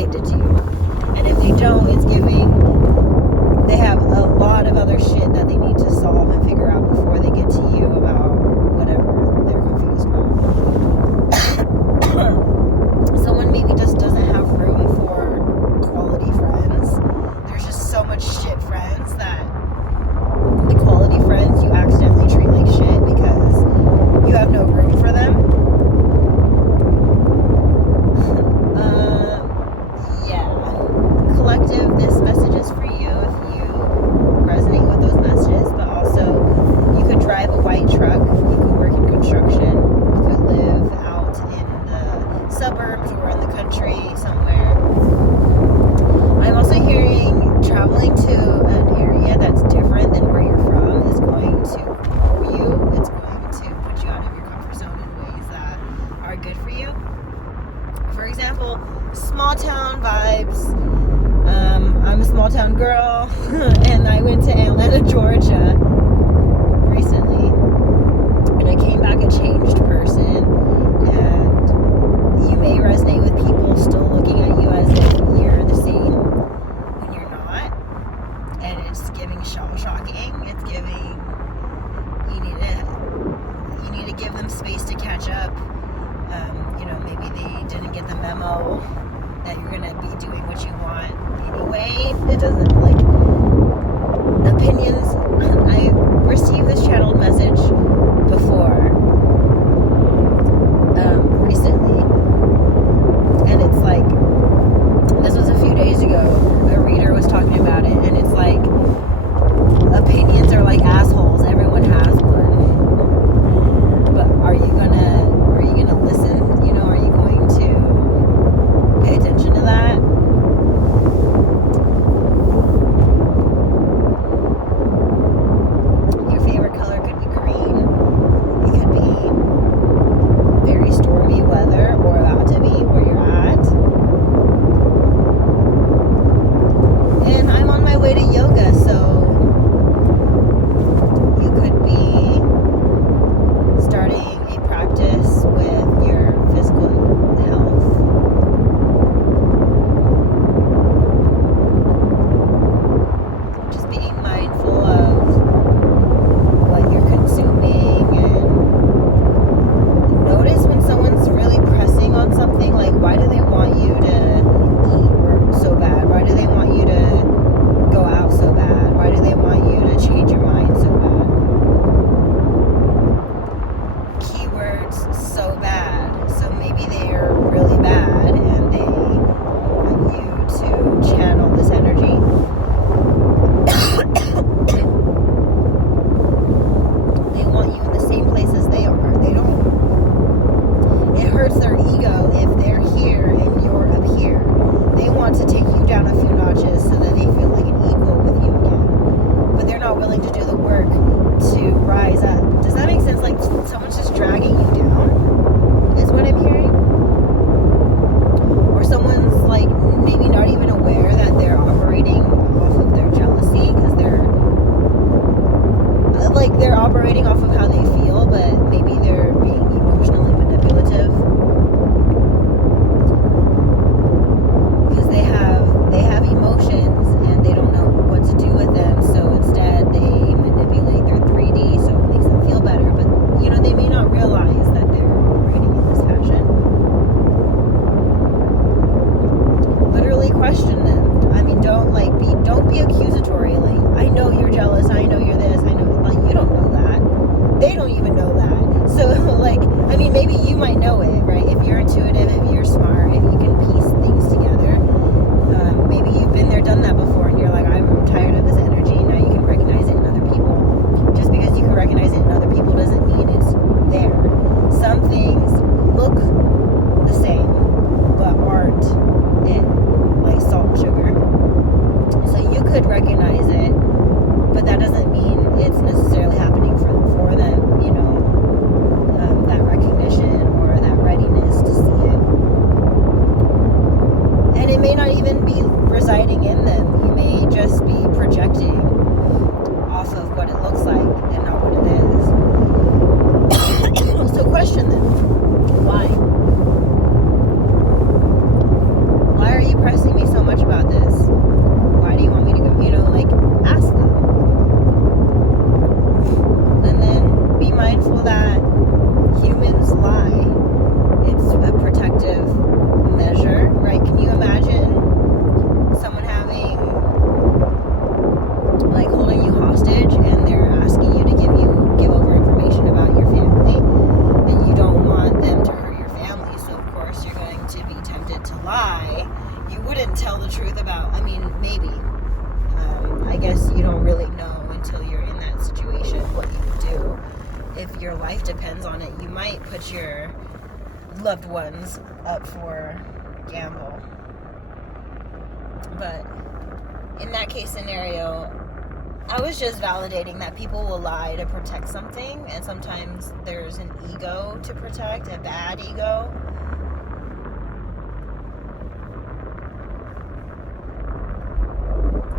they did to you. And if they don't, it's giving, they have a lot of other shit that they need to solve and figure out before they get to you about whatever they're confused about. Someone maybe just doesn't have room for quality friends. There's just so much shit friends that the quality friends you accidentally treat like shit because you have no room for them. Yeah. Collective, this message is for you if you resonate with those messages, but also you could drive a white truck, you could work in construction, you could live out in the suburbs or in the country somewhere. I'm also hearing traveling to an area that's different than where you're from is going to grow you. It's going to put you out of your comfort zone in ways that are good for you. For example, small town vibes. I'm a small town girl and I went to Atlanta, Georgia recently, and I came back a changed person. And you may resonate with people still looking at you as if you're the same when you're not, and it's giving shocking. It's giving you need to give them space to catch up. Maybe they didn't get the memo that you're gonna be doing what you want anyway. It doesn't, like, opinions. I received this channeled message before recently, and it's like, this was a few days ago, a reader was talking about it, and it's like, opinions are like assholes, everyone has one, but are you gonna listen? Are you going to pay attention to that? Your favorite color could be green. It could be very stormy weather or about to be where you're at. And I'm on my way to yoga, so you could be starting a practice with your physical health. Just being mindful of what you're consuming, and notice when someone's really pressing on something, like, why do they want you to eat so bad? Why do they want you to go out so bad? Why do they want you to change your mind so bad? Keywords, so bad. So maybe they are really bad and they want you to channel this energy. They want you in the same place as they are. They don't. It hurts their ego if they're here and you're up here. They want to take you down a few notches so that they feel like an equal with you again. But they're not willing to do the work to rise up. Does that make sense? Like, someone's just dragging you down, is what I'm hearing. Or someone's, like, maybe not even aware that they're operating off of their jealousy, because they're operating off of how they feel, but maybe they're being emotionally manipulative. Because they have emotions and they don't know what to do with them, so instead they manipulate their 3D so it makes them feel better, but they may not realize that they're operating in this fashion. Literally question them. I mean, don't be accusatory, like, I know you're jealous, I know you're this, I know, like, you don't know that. They don't even know that. So, like, I mean, maybe you might know it, right? If you're intuitive, if you're smart, if you can piece things together, maybe you've been there, done that before, and you're like, I'm tired of this energy. Now you can recognize it in other people. Just because you can recognize it in other people doesn't mean it's there. Some things look the same, but aren't it, like salt and sugar. So you could recognize it, but that doesn't mean it's necessarily happening for them, that recognition or that readiness to see it. And it may not even be residing in them. You may just be projecting off of what it looks like and not what it is. So question them. Why? Why are you pressing and tell the truth about, I mean, maybe. I guess you don't really know until you're in that situation what you would do. If your life depends on it, you might put your loved ones up for gamble. But in that case scenario, I was just validating that people will lie to protect something, and sometimes there's an ego to protect, a bad ego.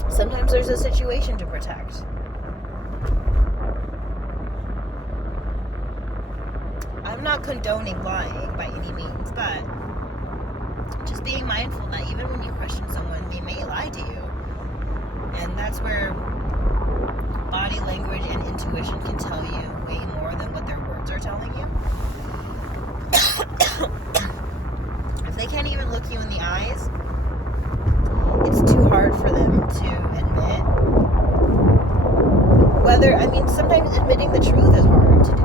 Sometimes there's a situation to protect. I'm not condoning lying by any means, but just being mindful that even when you question someone, they may lie to you. And that's where body language and intuition can tell you way more than what their words are telling you. If they can't even look you in the eyes, it's too hard for them to admit. Sometimes admitting the truth is hard to do.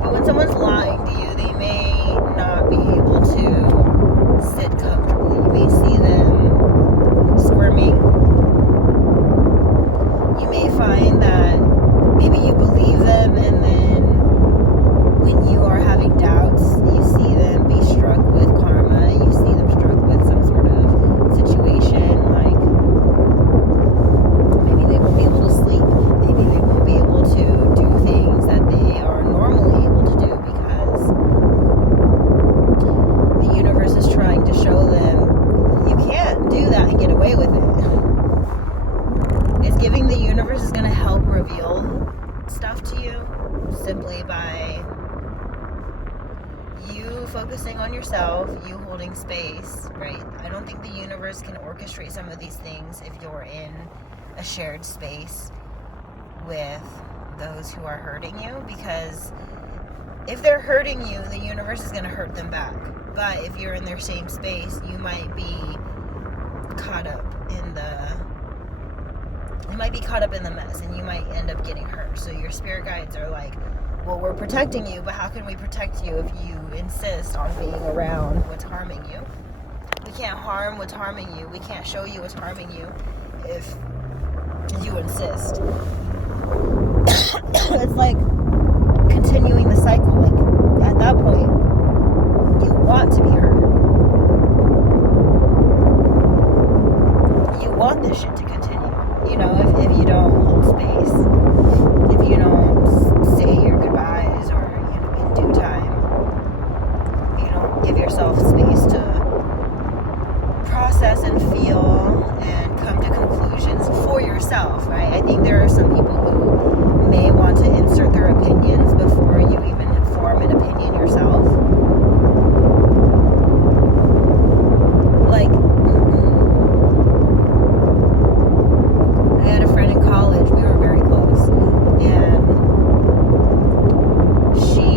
But when someone's lying to you, they may not be able to sit comfortably. You may see them squirming. You may find that maybe you believe them, and then when you are having doubts, you see them be struck with karma. You see them struck with some sort of situation, like maybe they won't be able to sleep. Maybe they won't be able to do things that they are normally able to do because the universe is trying to show them you can't do that and get away with it. It's giving the universe is going to help reveal stuff to you simply by you focusing on yourself, you holding space, right? I don't think the universe can orchestrate some of these things if you're in a shared space with those who are hurting you, because if they're hurting you, the universe is going to hurt them back. But if you're in their same space, you might be caught up in the mess, and you might end up getting hurt. So your spirit guides are like, well, we're protecting you, but how can we protect you if you insist on being around what's harming you? We can't harm what's harming you. We can't show you what's harming you if you insist. It's like continuing the cycle. Like, at that point, you want to be hurt. You want this shit to continue. You know, if you don't hold space, if you don't say your goodbyes, or, you know, in due time, you don't give yourself space to process and feel and come to conclusions for yourself, right? I think there are some people who may want to insert their opinions before you even form an opinion yourself. Like, I had a friend in college, we were very close, and she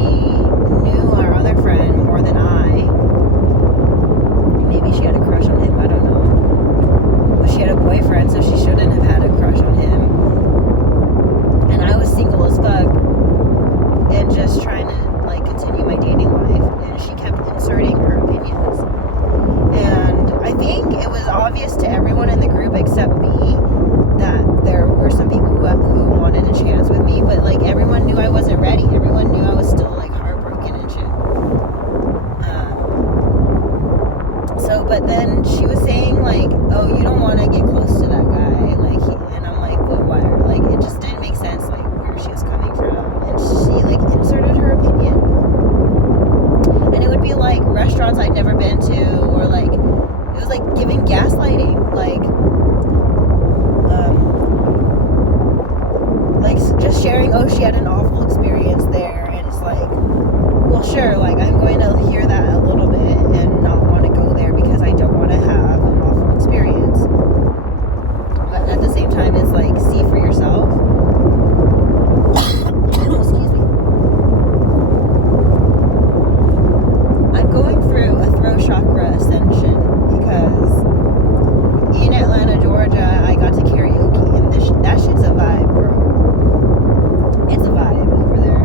knew our other friend more than I. Maybe she had a crush on him, I don't know. But she had a boyfriend, so she shouldn't have had a crush on him. And I was single as fuck and just trying to, like, continue my dating life, and she kept inserting her opinions. And I think it was obvious to everyone in the group except me that there were some people who wanted a chance with me, but, like, everyone knew I wasn't ready. Everyone knew I was still, like, heartbroken and shit. But then she was saying, like, oh, you don't want to get close to that guy, like, and I'm like, but why? Like, it just didn't make sense, like, where she was coming from, and she, like, inserted her opinion, and it would be, like, restaurants I'd never been to, or, like, it was, like, giving gaslighting, like, just sharing, oh, she had an awful experience there, and it's like, well, sure, like, I'm going to hear that a little bit and not want to go there because I don't want to have an awful experience. But at the same time, it's like, see for yourself. Excuse me. I'm going through a throat chakra ascension because in Atlanta, Georgia, I got to karaoke, and that shit's a vibe, bro. It's a vibe over there.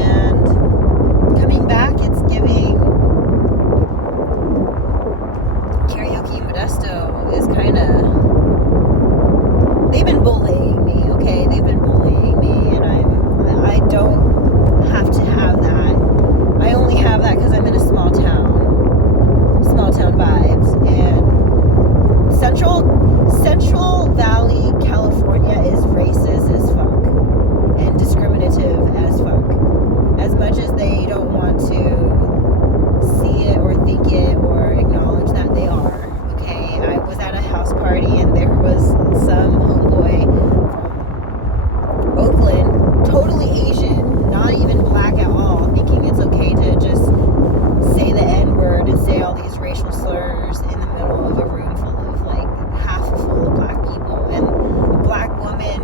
And coming back as they don't want to see it or think it or acknowledge that they are. Okay, I was at a house party and there was some homeboy from Oakland, totally Asian, not even black at all, thinking it's okay to just say the N-word and say all these racial slurs in the middle of a room full of like half full of black people. And a black woman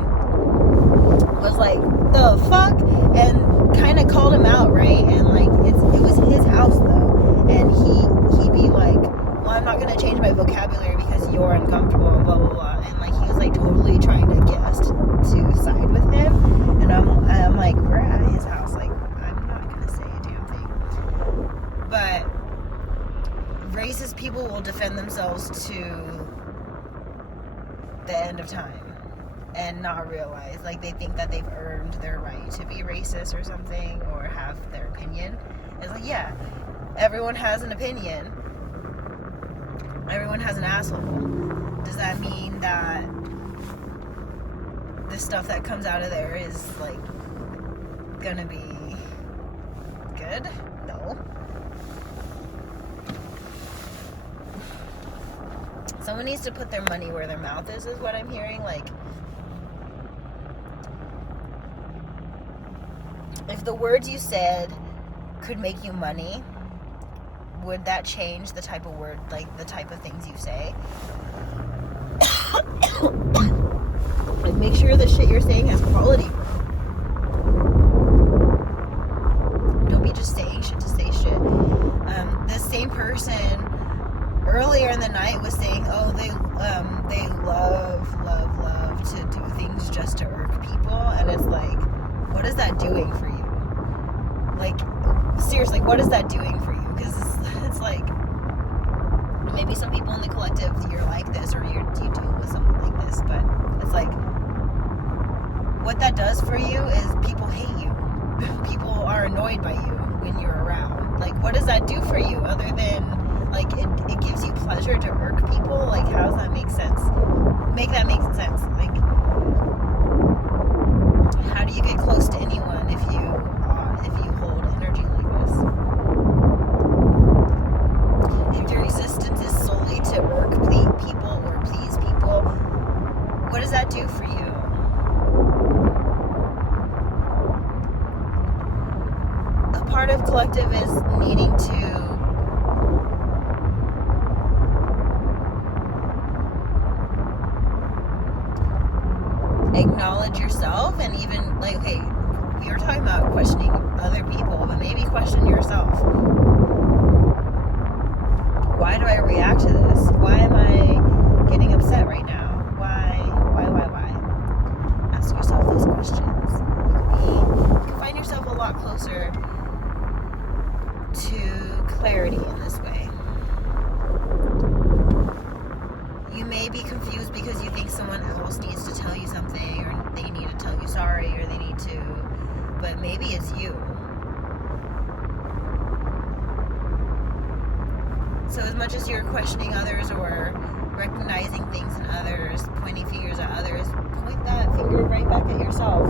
was like, the fuck? And kind of called him out, right? And like it was his house though, and he'd be like, well, I'm not gonna change my vocabulary because you're uncomfortable and blah blah blah. And like he was like totally trying to get us to side with him. And I'm like, we're at his house, like I'm not gonna say a damn thing. But racist people will defend themselves to the end of time and not realize, like they think that they've earned their right to be racist or something or have their opinion. It's like, yeah, everyone has an opinion. Everyone has an asshole. Does that mean that the stuff that comes out of there is like gonna be good? No. Someone needs to put their money where their mouth is what I'm hearing. Like, if the words you said could make you money, would that change the type of word, like the type of things you say? Like, make sure the shit you're saying has quality, bro. Don't be just saying shit to say shit. This same person earlier in the night was saying, oh, they love to do things just to irk people. And it's like, what is that doing for you? Like, seriously, what is that doing for you? Because it's like, maybe some people in the collective, you're like this, or you deal with someone like this, but it's like, what that does for you is people hate you. People are annoyed by you when you're around. Like, what does that do for you other than, like, it gives you pleasure to irk people? Like, how does that make sense? Make that make sense. Like, how do you get close to anyone if you hold energy like this? If your existence is solely to irk people or please people, what does that do for you? A part of collective is needing to acknowledge yourself, and even like, okay, we were talking about questioning other people, but maybe question yourself. Why do I react to this? Why am I getting upset right now? Why? Ask yourself those questions. You can find yourself a lot closer to clarity in this way. You may be confused because you think someone else needs to tell you something, or they need to tell you sorry, or they need to, but maybe it's you. So as much as you're questioning others or recognizing things in others, pointing fingers at others, point that finger right back at yourself.